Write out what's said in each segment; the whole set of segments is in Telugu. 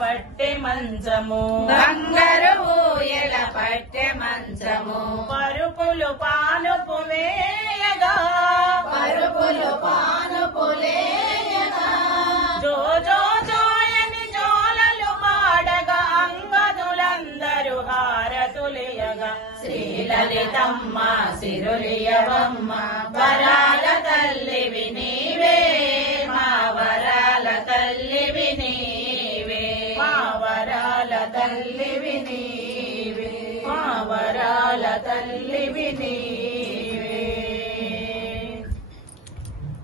పట్టె మంచము బంగారు ఊయల పట్టె మంచము పరుపులు పానుపు వేయగా పరుపులు పానుపులేయగా జో జో జోయని జోలలు పాడగా అంగదులందరూ హారతులియగా శ్రీలలితమ్మ సిరులియవమ్మ వరాల తల్లివి నీవే మా వరాల తల్లివి నీవే మా వరాల తల్లివి నీవే మా వరాల తల్లివి నీవే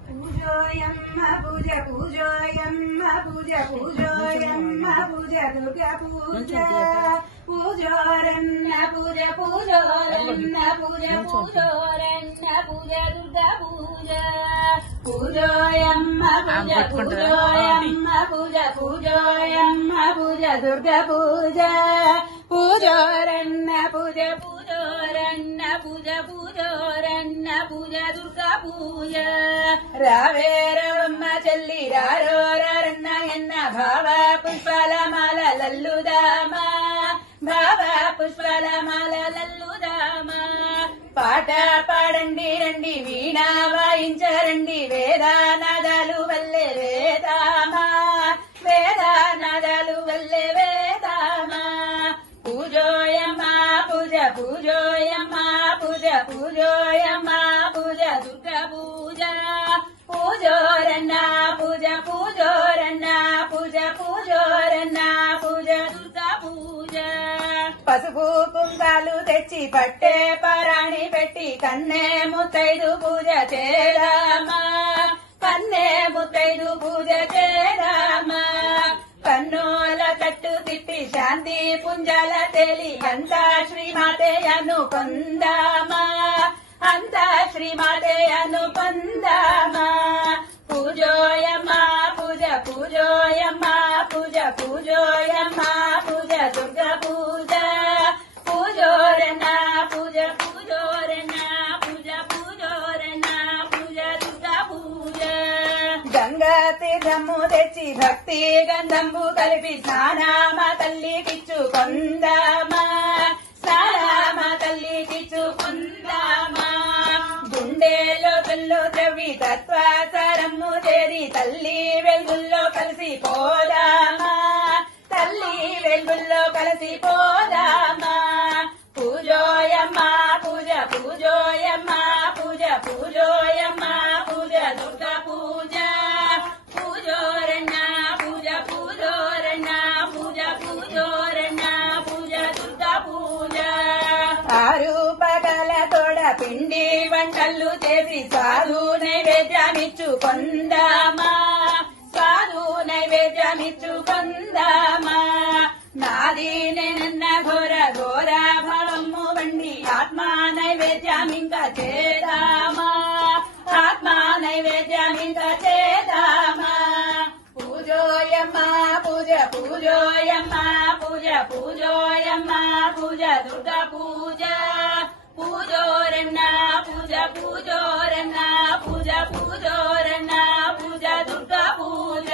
పూజోయమ్మ పూజ పూజోయమ్మ పూజ పూజోయమ్మ పూజ దుర్గా పూజ పూజోరన్న పూజ పూజోరన్న పూజ పూజోరన్న పూజ దుర్గా పూజ పూజోయమ్మ పూజ పూజోయమ్మ పూజ పూజోయమ్మ పూజ దుర్గా పూజ పూజోరన్న పూజ పూజోరన్న పూజ పూజోరన్న పూజ దుర్గా పూజ రావే రవమ్మ చెల్లి రారో రన్న ఎన్న భావ పుష్పాల మాల లల్లుదామా భావ పుష్పాల మాల లల్లుదామా పాట పాడండి రండి వీణా వాయించరండి వేదానాదాలు వల్లే వేదామా వేదానాదాలు వల్లే వేదామా పూజోయమ్మ పూజ పూజోయమ్మ పూజ పూజోయమ్మ పూజ దుర్గా పూజ పూజోరన్న పూజ పూజోరన్న పూజ పూజోరన్న పూజ దుర్గా పూజ పసుపు కుంకాలు తెచ్చి పట్టే పరాణి పెట్టి కన్నే ముత్తైదు పూజ చేరామా కన్నే ముత్తైదు పూజ చేరామా కన్నుల తట్టు తిప్పి శాంతి పుంజాల తేలి అంతా శ్రీమాతేయను పొందామా అంతా శ్రీమాతేయను పొందామా పూజోయమ్మ పూజ పూజోయమ్మ పూజ పూజోయమ్మ పూజ దుర్గా పూజ పూజోరన్న పూజ పూజోరన్న పూజ పూజోరన్న పూజ దుర్గా పూజ గంగా తీర్థము తెచ్చి భక్తి గంధము కలిపి స్నానామా తల్లికిచ్చుకొందామా స్నానామా తల్లికిచ్చుకొందామా గుండెలో పెళ్ళు త్రవ్వి తత్వాచారము చేరి తల్లి వెలుగుల్లో కలిసి పోదామా తల్లి వెలుగుల్లో కలిసి పోదామా పూజోయమ్మ పూజ పూజోయమ్మ పూజ పూజోయమ్మ పూజ దుర్గా పూజ పూజోరన్న పూజ పూజోరన్న పూజ పూజోరన్న పూజ దుర్గా పూజ ఆరు పగల తోడ పిండి వంటలు చేసి స్వాదు నైవేద్యమిచ్చుకొందామా స్వాదు నైవేద్యమిచ్చుకొందామా నాది నేనన్న ఘోర ఘోర భావము వండి ఆత్మా నైవేద్యమింకా చేదామా ఆత్మా నైవేద్యమింకా చేదామా పూజోయమ్మ పూజ పూజోయమ్మ పూజ పూజోయమ్మ పూజ దుర్గా పూజ పూజోరన్న పూజ పూజోరన్న పూజ పూజోరన్న పూజ దుర్గా పూజ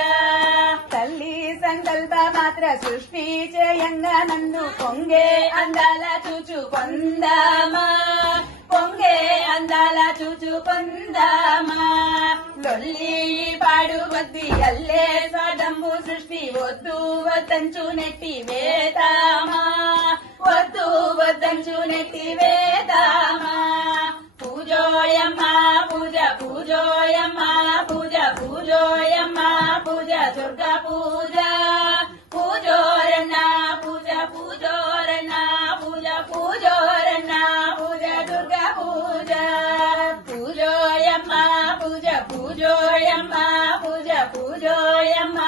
తల్లి సంకల్ప మాత్ర సృష్టి చేయంగా నన్ను పొంగే అందాల చూచుకొందామా పొంగే అందాల చూచుకొందామా లొల్లి పాడు వద్ది అల్లే స్వాదంబు సృష్టి వద్దు వద్దంచు నెట్టి వేదామా వద్దు వద్దంచు నెట్టి వేదామా పూజోయమ్మ పూజ పూజోయమ్మ పూజ పూజోయమ్మ పూజ దుర్గా పూజ పూజోరన్న పూజ పూజోరన్న పూజ పూజోరన్న పూజ దుర్గా పూజ పూజోయమ్మ పూజ పూజోయమ్మ పూజ పూజోయమ్మ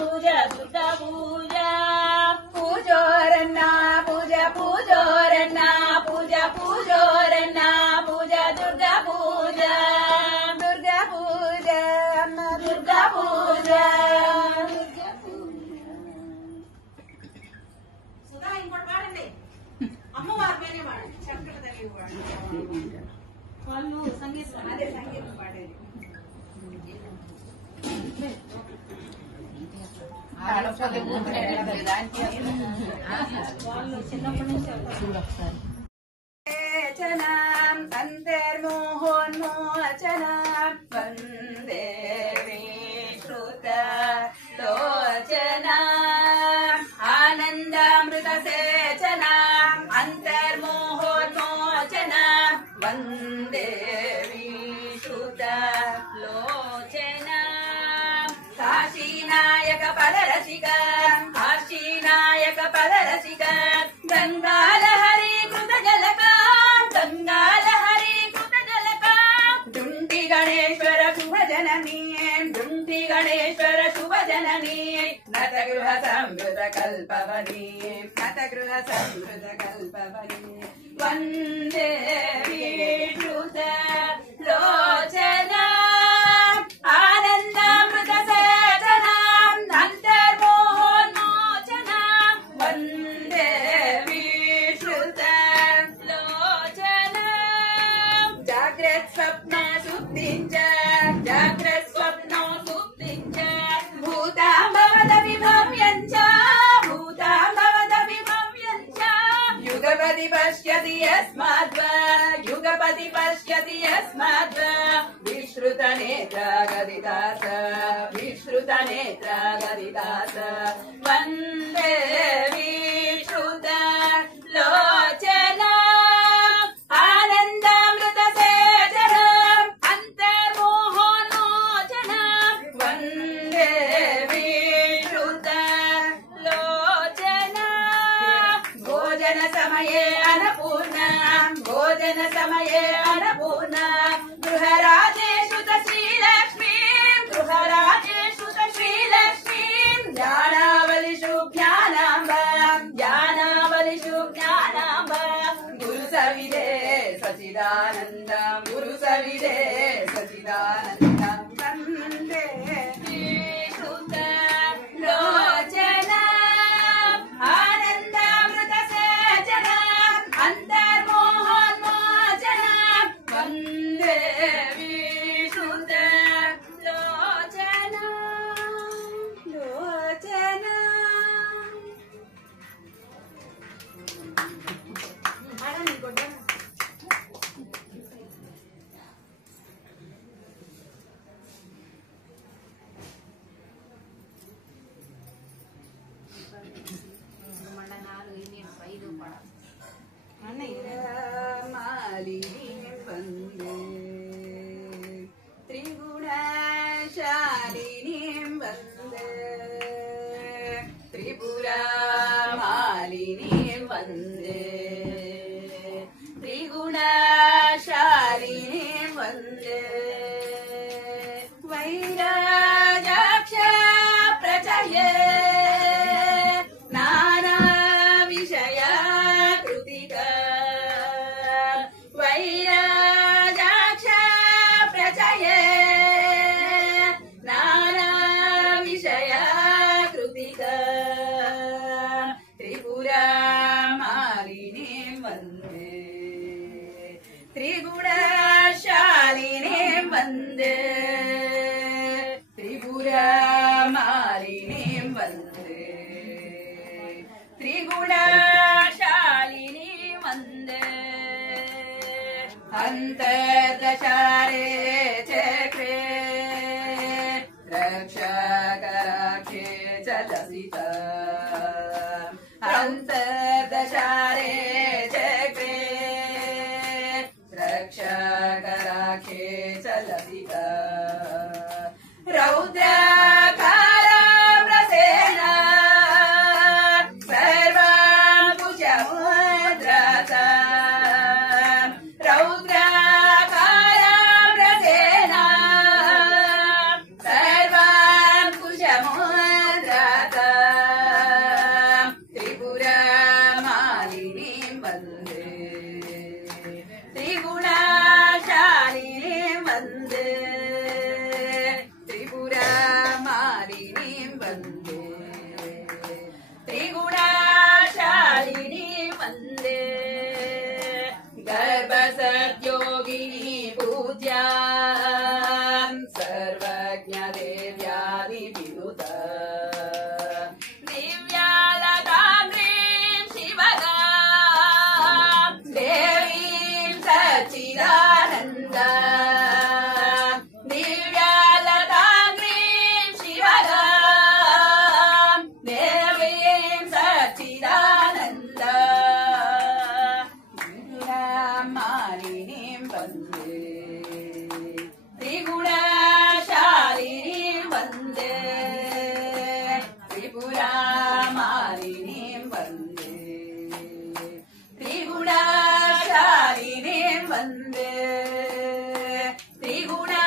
పూజ దుర్గా పూజ పూజోరన్న పూజ పూజోరన్న పూజ పూజోరన్న పూజ దుర్గా పూజ దుర్గా పూజ అమ్మ దుర్గా పూజ దుర్గా పూజ అంతర్మోహోన్మోచనాం వందే విశ్రుత లోచనాం ఆనందామృతసేచనాం అంతర్మోహోన్మోచనాం వందే విశ్రుత లోచనాం కాశీనాయక పదరసికాం కాశీనాయక పదరసికాం గంగాలహరి కృత జలకాం గంగాలహరి కృత జలకాం డుండి గణేశ్వర శుభజననీ డుండి గణేశ్వర శుభజననీ నతగృహ సంవృత కల్పవనీ నతగృహ సంవృత కల్పవనీ వందే విశ్రుత లోచనాం ఆనందామృత సేచనాం అంతర్మోహోన్మోచనాం వందే విశ్రుత లోచనాం జాగ్రత్ స్వప్న సుప్తించ జాగ్రత్ స్వప్న సుప్తించ భూతాం భవద విభవ్యంచ భూతాం భవద విభవ్యంచ యుగపతి పశ్యతి యస్మాద్వా యుగపతి పశ్యతి యస్మాద్వా విశ్రుత నేత్ర గదిదాస విశ్రుత నేత్ర గదిదాస వందే విశ్రుత లోచనాం ఆనందామృత సేచనాం అంతర్మోహోన్మోచనాం వందే విశ్రుత లోచనాం భోజన సమయే అన్నపూర్ణాం భోజన సమయే అన్నపూర్ణాం గృహరాజేషు శ్రీలక్ష్మీం గృహరాజేషు శ్రీలక్ష్మీం జ్ఞానావలిషు జ్ఞానాంబాం జ్ఞానావలిషు జ్ఞానాంబాం గురు సవిదే సచిదానందం గురు సవిదే సచిదానందం వందే విశ్రుత లోచనాం ఆనందామృత సేచనాం అంతర్మోహోన్మోచనాం వందే విశ్రుత లోచనాం లోచనాం మాలిని వందే త్రిగుణశాలిని వందే త్రిపురా మాలిని వందే త్రిగుణశాలిని వందే వైరాజాక్ష ప్రచయే నానా విషయ కృతికా వైరాజాక్ష ప్రచయే నానా విషయ కృతికా త్రిపురా మాలిని వందే త్రిగుణశాలిని వందే త్రిపురా మాలిని వందే త్రిగుణశాలిని వందే అంతర్దశారే చక్రే రక్షకరాక్షే చలసిత అంతర్దశారే చక్రే రక్షకరాక్షే చలసిత రౌద్రకారం రసేన సర్వం కుశముద్రత రౌద్రకారం రసేన సర్వం కుశముద్రత త్రిపురా మాలిని వందే త్రిగుణశాలిని వందే త్రిపురా మాలిని వందే త్రిగుణశాలిని వందే గర్భసద్యోగిని పూజ్యా సర్వజ్ఞ దేవ్యాది వినుత ಗುಣ